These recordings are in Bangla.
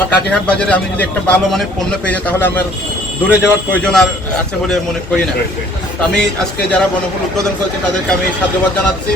আমার কাটিহাট বাজারে আমি যদি একটা ভালো মানের পণ্য পেয়ে যাই তাহলে আমার দূরে যাওয়ার প্রয়োজন আর আছে বলে মনে করি না। তো আমি আজকে যারা বনফুল উদ্বোধন করছে তাদেরকে আমি সাধ্যবাদ জানাচ্ছি।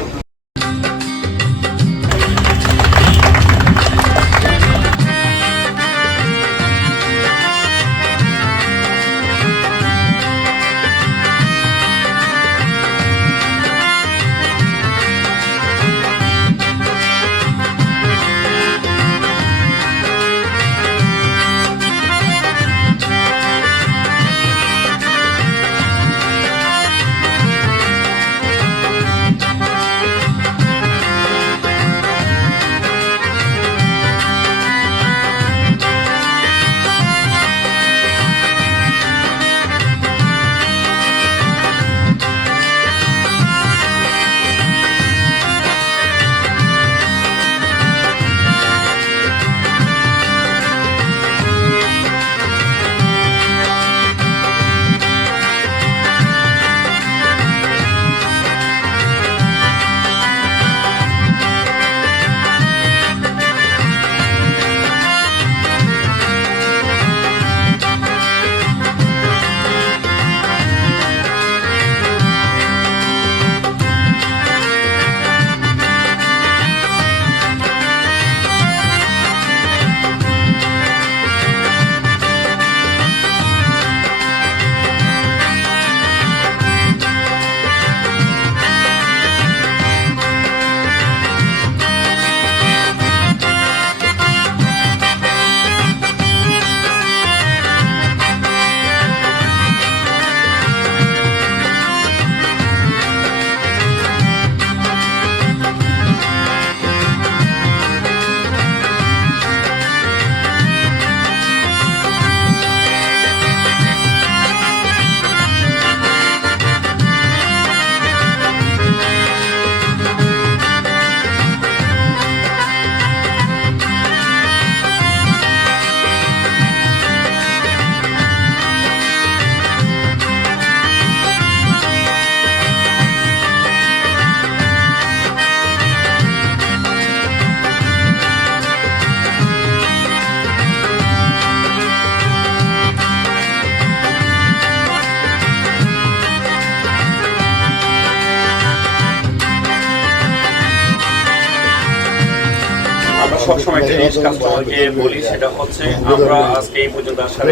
সবসময় একটা জিনিস কাস্টমারকে বলি সেটা হচ্ছে আমরা আজকে এই পর্যন্ত আসার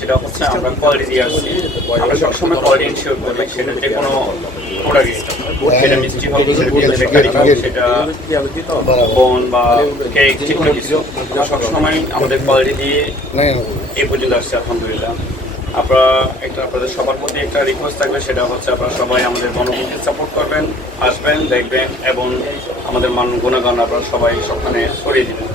সেটা হচ্ছে আমরা কোয়ালিটি দিয়ে আসছি। আমরা সবসময় কোয়ালিটি ইনশিওর করি সেটা যে কোনো সেটা মিষ্টি হোক সেটা বন বা কেক যে কোনো কিছু। সবসময় আমাদের কোয়ালিটি দিয়ে এই পর্যন্ত আসছে আলহামদুলিল্লাহ। আপনারা একটা আপনাদের সবার প্রতি একটা রিকোয়েস্ট থাকবে, সেটা হচ্ছে আপনারা সবাই আমাদের মনোভূমিকে সাপোর্ট করবেন, আসবেন, দেখবেন, এবং আমাদের মান গুণাগান আপনারা সবাই সবখানে ছড়িয়ে দিবেন।